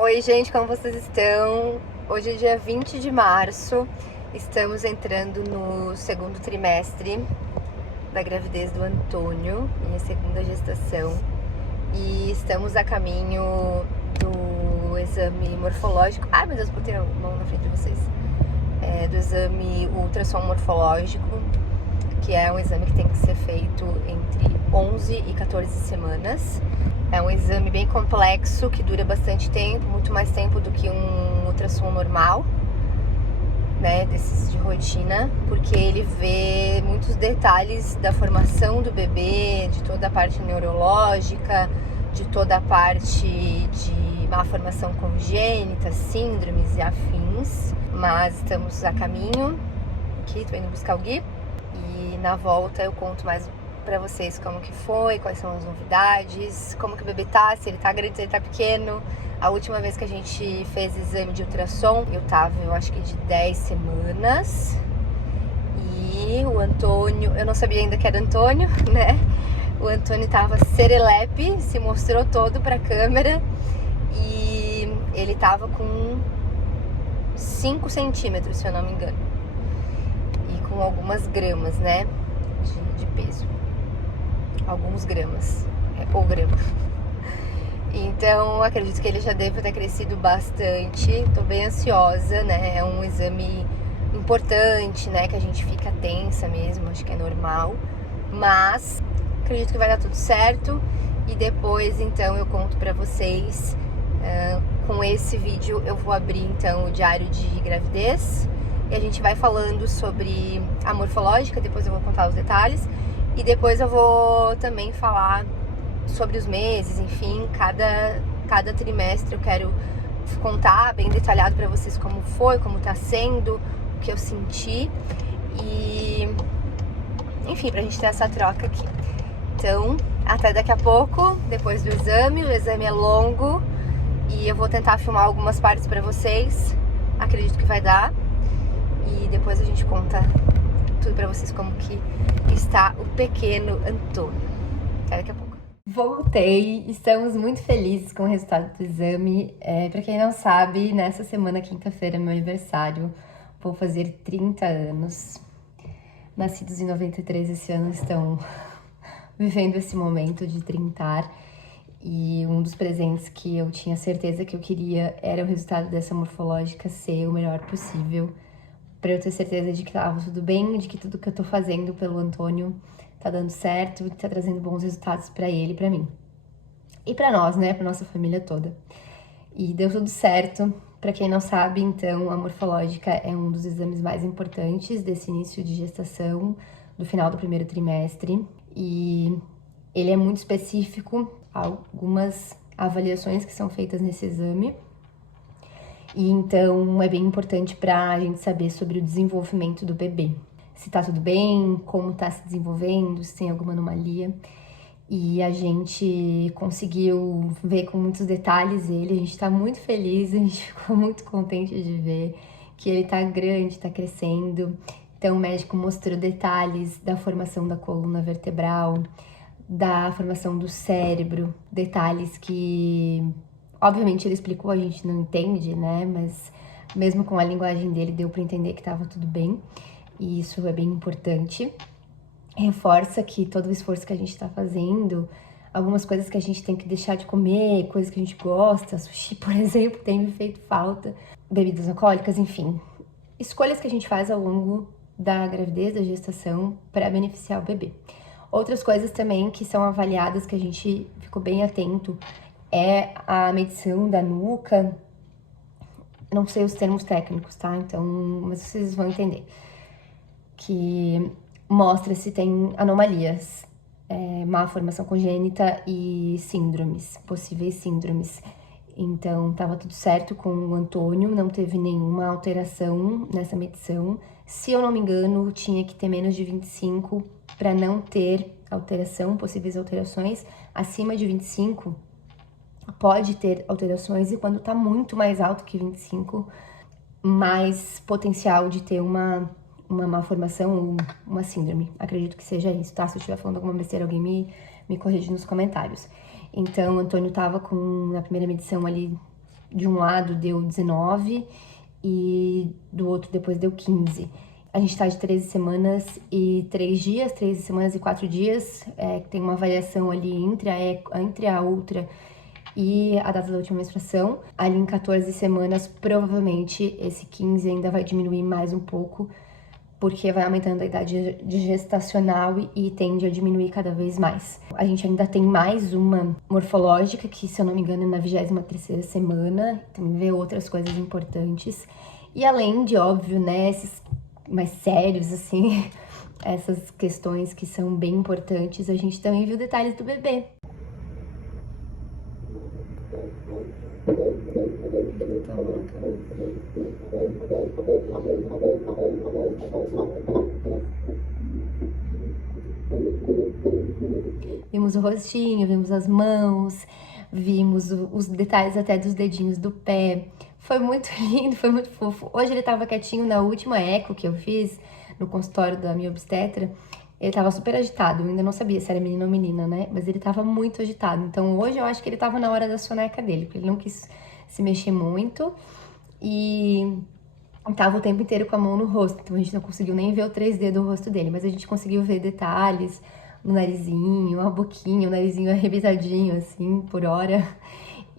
Oi, gente, como vocês estão? Hoje é dia 20 de março, estamos entrando no segundo trimestre da gravidez do Antônio, minha segunda gestação, e estamos a caminho do exame morfológico. Ai, meu Deus, botei a mão na frente de vocês. Do exame ultrassom morfológico, que é um exame que tem que ser feito entre 11 e 14 semanas. É um exame bem complexo, que dura bastante tempo, muito mais tempo do que um ultrassom normal, né, desses de rotina, porque ele vê muitos detalhes da formação do bebê, de toda a parte neurológica, de toda a parte de má formação congênita, síndromes e afins. Mas estamos a caminho, aqui, tô indo buscar o Gui, e na volta eu conto mais pra vocês como que foi, quais são as novidades, como que o bebê tá, se ele tá grande, se ele tá pequeno. A última vez que a gente fez exame de ultrassom, eu acho que de 10 semanas. E o Antônio, eu não sabia ainda que era Antônio, né? O Antônio tava serelepe, se mostrou todo pra câmera. E ele tava com 5 centímetros, se eu não me engano. E com algumas gramas, né? De peso. Alguns gramas, ou grama. Então, acredito que ele já deve ter crescido bastante. Tô bem ansiosa, né? É um exame importante, né? Que a gente fica tensa mesmo, acho que é normal. Mas acredito que vai dar tudo certo. E depois, então, eu conto pra vocês. Com esse vídeo eu vou abrir, então, o diário de gravidez. E a gente vai falando sobre a morfológica, depois eu vou contar os detalhes. E depois eu vou também falar sobre os meses, enfim, cada trimestre eu quero contar bem detalhado pra vocês como foi, como tá sendo, o que eu senti e, enfim, pra gente ter essa troca aqui. Então, até daqui a pouco, depois do exame. O exame é longo e eu vou tentar filmar algumas partes pra vocês, acredito que vai dar, e depois a gente conta tudo pra vocês como que está o pequeno Antônio. Até daqui a pouco. Voltei, estamos muito felizes com o resultado do exame. Pra quem não sabe, nessa semana, quinta-feira, é meu aniversário, vou fazer 30 anos. Nascidos em 93 esse ano estão vivendo esse momento de trintar. E um dos presentes que eu tinha certeza que eu queria era o resultado dessa morfológica ser o melhor possível, pra eu ter certeza de que tava tudo bem, de que tudo que eu tô fazendo pelo Antônio tá dando certo e tá trazendo bons resultados pra ele e pra mim. E pra nós, né, pra nossa família toda. E deu tudo certo. Pra quem não sabe, então, a morfológica é um dos exames mais importantes desse início de gestação, do final do primeiro trimestre. E ele é muito específico, algumas avaliações que são feitas nesse exame. E então é bem importante pra gente saber sobre o desenvolvimento do bebê. Se tá tudo bem, como tá se desenvolvendo, se tem alguma anomalia. E a gente conseguiu ver com muitos detalhes ele, a gente tá muito feliz, a gente ficou muito contente de ver que ele tá grande, tá crescendo. Então o médico mostrou detalhes da formação da coluna vertebral, da formação do cérebro, detalhes que, obviamente, ele explicou, a gente não entende, né? Mas mesmo com a linguagem dele, deu pra entender que tava tudo bem. E isso é bem importante. Reforça que todo o esforço que a gente tá fazendo, algumas coisas que a gente tem que deixar de comer, coisas que a gente gosta, sushi, por exemplo, tem me feito falta, bebidas alcoólicas, enfim. Escolhas que a gente faz ao longo da gravidez, da gestação, para beneficiar o bebê. Outras coisas também que são avaliadas, que a gente ficou bem atento, é a medição da nuca. Não sei os termos técnicos, tá? Então, mas vocês vão entender. Que mostra se tem anomalias, má formação congênita e síndromes, possíveis síndromes. Então, tava tudo certo com o Antônio, não teve nenhuma alteração nessa medição. Se eu não me engano, tinha que ter menos de 25 para não ter alteração, possíveis alterações. Acima de 25 pode ter alterações, e quando tá muito mais alto que 25, mais potencial de ter uma má formação ou uma síndrome. Acredito que seja isso, tá? Se eu estiver falando alguma besteira, alguém me corrige nos comentários. Então, o Antônio tava com, na primeira medição ali, de um lado deu 19 e do outro depois deu 15. A gente tá de 13 semanas e 3 dias, 13 semanas e 4 dias, tem uma variação ali entre a outra e a data da última menstruação. Ali em 14 semanas, provavelmente esse 15 ainda vai diminuir mais um pouco, porque vai aumentando a idade gestacional e tende a diminuir cada vez mais. A gente ainda tem mais uma morfológica, que se eu não me engano é na 23ª semana, também vê outras coisas importantes. E além de, óbvio, né, esses mais sérios, assim, essas questões que são bem importantes, a gente também viu detalhes do bebê. Vimos o rostinho, vimos as mãos, vimos os detalhes até dos dedinhos do pé. Foi muito lindo, foi muito fofo. Hoje ele tava quietinho na última eco que eu fiz no consultório da minha obstetra. Ele tava super agitado, eu ainda não sabia se era menino ou menina, né? Mas ele tava muito agitado. Então hoje eu acho que ele tava na hora da soneca dele, porque ele não quis se mexer muito e tava o tempo inteiro com a mão no rosto. Então a gente não conseguiu nem ver o 3D do rosto dele, mas a gente conseguiu ver detalhes no narizinho, a boquinha, o narizinho arrebitadinho assim por hora.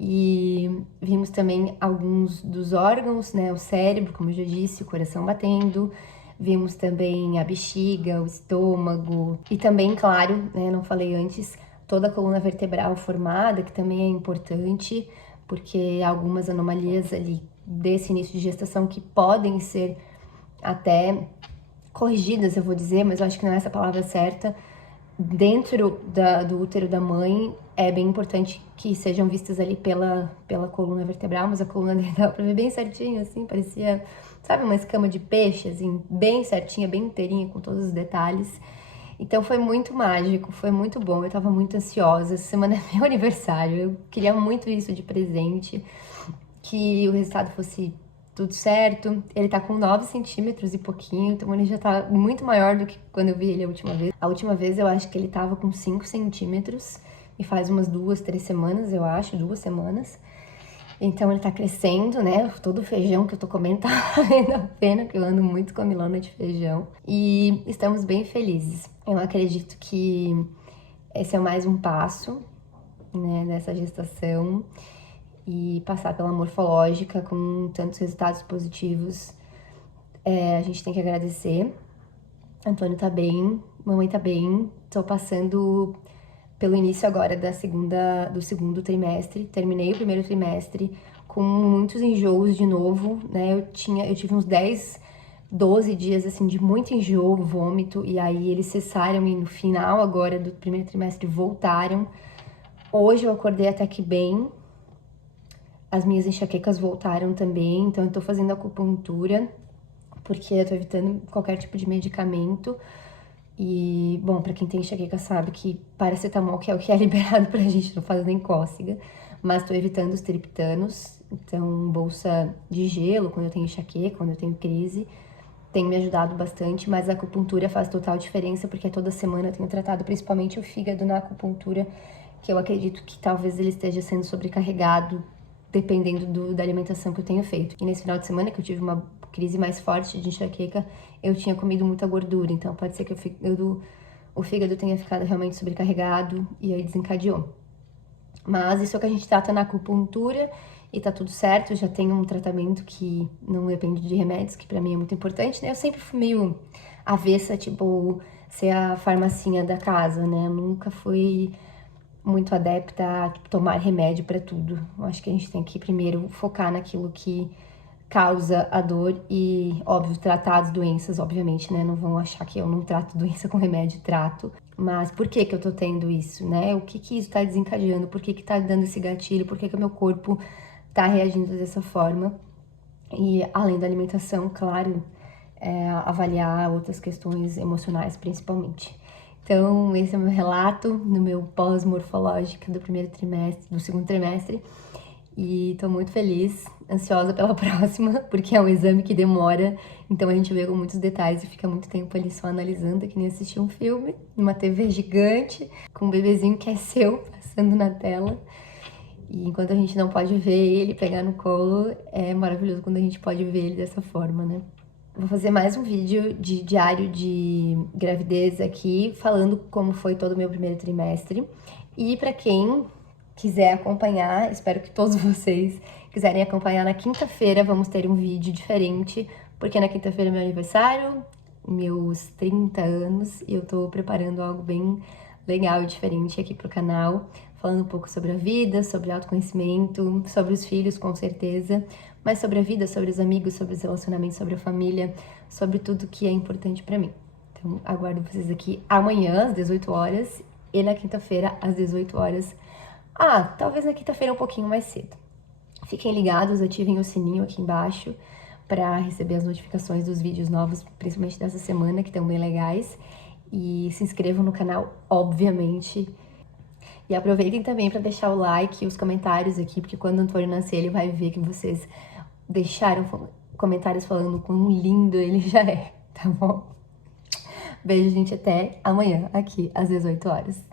E vimos também alguns dos órgãos, né? O cérebro, como eu já disse, o coração batendo. Vimos também a bexiga, o estômago e também, claro, né, não falei antes, toda a coluna vertebral formada, que também é importante, porque há algumas anomalias ali desse início de gestação que podem ser até corrigidas, eu vou dizer, mas eu acho que não é essa a palavra certa. Dentro do útero da mãe, é bem importante que sejam vistas ali pela coluna vertebral, mas a coluna dele dava pra ver bem certinho, assim, parecia, sabe, uma escama de peixe, assim, bem certinha, bem inteirinha, com todos os detalhes. Então foi muito mágico, foi muito bom, eu tava muito ansiosa. Essa semana é meu aniversário, eu queria muito isso de presente, que o resultado fosse tudo certo. Ele tá com 9 centímetros e pouquinho, então ele já tá muito maior do que quando eu vi ele a última vez. A última vez eu acho que ele tava com 5 centímetros e faz umas 2, 3 semanas, eu acho, 2 semanas. Então ele tá crescendo, né? Todo o feijão que eu tô comendo tá valendo a pena, que eu ando muito com a Milana de feijão. E estamos bem felizes. Eu acredito que esse é mais um passo, né, nessa gestação. E passar pela morfológica com tantos resultados positivos, a gente tem que agradecer. Antônio tá bem, mamãe tá bem, tô passando pelo início agora do segundo trimestre, terminei o primeiro trimestre com muitos enjoos de novo, né? Eu tive uns 10, 12 dias assim de muito enjoo, vômito, e aí eles cessaram e no final agora do primeiro trimestre voltaram. Hoje eu acordei até que bem. As minhas enxaquecas voltaram também, então eu tô fazendo acupuntura, porque eu tô evitando qualquer tipo de medicamento. E, bom, pra quem tem enxaqueca sabe que paracetamol, que é o que é liberado pra gente, não faz nem cócega. Mas tô evitando os triptanos, então bolsa de gelo quando eu tenho enxaqueca, quando eu tenho crise, tem me ajudado bastante. Mas a acupuntura faz total diferença, porque toda semana eu tenho tratado principalmente o fígado na acupuntura, que eu acredito que talvez ele esteja sendo sobrecarregado, dependendo da alimentação que eu tenho feito. E nesse final de semana que eu tive uma crise mais forte de enxaqueca, eu tinha comido muita gordura, então pode ser que o fígado tenha ficado realmente sobrecarregado e aí desencadeou. Mas isso é o que a gente trata na acupuntura e tá tudo certo, eu já tenho um tratamento que não depende de remédios, que pra mim é muito importante, né? Eu sempre fui meio avessa, tipo, ser a farmacinha da casa, né? Eu nunca fui muito adepta a tomar remédio para tudo. Eu acho que a gente tem que primeiro focar naquilo que causa a dor e, óbvio, tratar as doenças, obviamente, né? Não vão achar que eu não trato doença com remédio, trato. Mas por que que eu tô tendo isso, né? O que que isso tá desencadeando? Por que que tá dando esse gatilho? Por que que o meu corpo tá reagindo dessa forma? E além da alimentação, claro, avaliar outras questões emocionais, principalmente. Então, esse é o meu relato no meu pós-morfológica do primeiro trimestre, do segundo trimestre. E tô muito feliz, ansiosa pela próxima, porque é um exame que demora. Então a gente vê com muitos detalhes e fica muito tempo ali só analisando, é que nem assistir um filme, numa TV gigante, com um bebezinho que é seu, passando na tela. E enquanto a gente não pode ver ele pegar no colo, é maravilhoso quando a gente pode ver ele dessa forma, né? Vou fazer mais um vídeo de diário de gravidez aqui, falando como foi todo o meu primeiro trimestre. E para quem quiser acompanhar, espero que todos vocês quiserem acompanhar, na quinta-feira vamos ter um vídeo diferente, porque na quinta-feira é meu aniversário, meus 30 anos, e eu tô preparando algo bem legal e diferente aqui pro canal, falando um pouco sobre a vida, sobre autoconhecimento, sobre os filhos, com certeza, mas sobre a vida, sobre os amigos, sobre os relacionamentos, sobre a família, sobre tudo que é importante pra mim. Então, aguardo vocês aqui amanhã, às 18 horas, e na quinta-feira, às 18 horas. Ah, talvez na quinta-feira um pouquinho mais cedo. Fiquem ligados, ativem o sininho aqui embaixo para receber as notificações dos vídeos novos, principalmente dessa semana, que estão bem legais. E se inscrevam no canal, obviamente. E aproveitem também para deixar o like e os comentários aqui, porque quando o Antônio nascer, ele vai ver que vocês deixaram comentários falando o quão lindo ele já é, tá bom? Beijo, gente, até amanhã, aqui às 18 horas.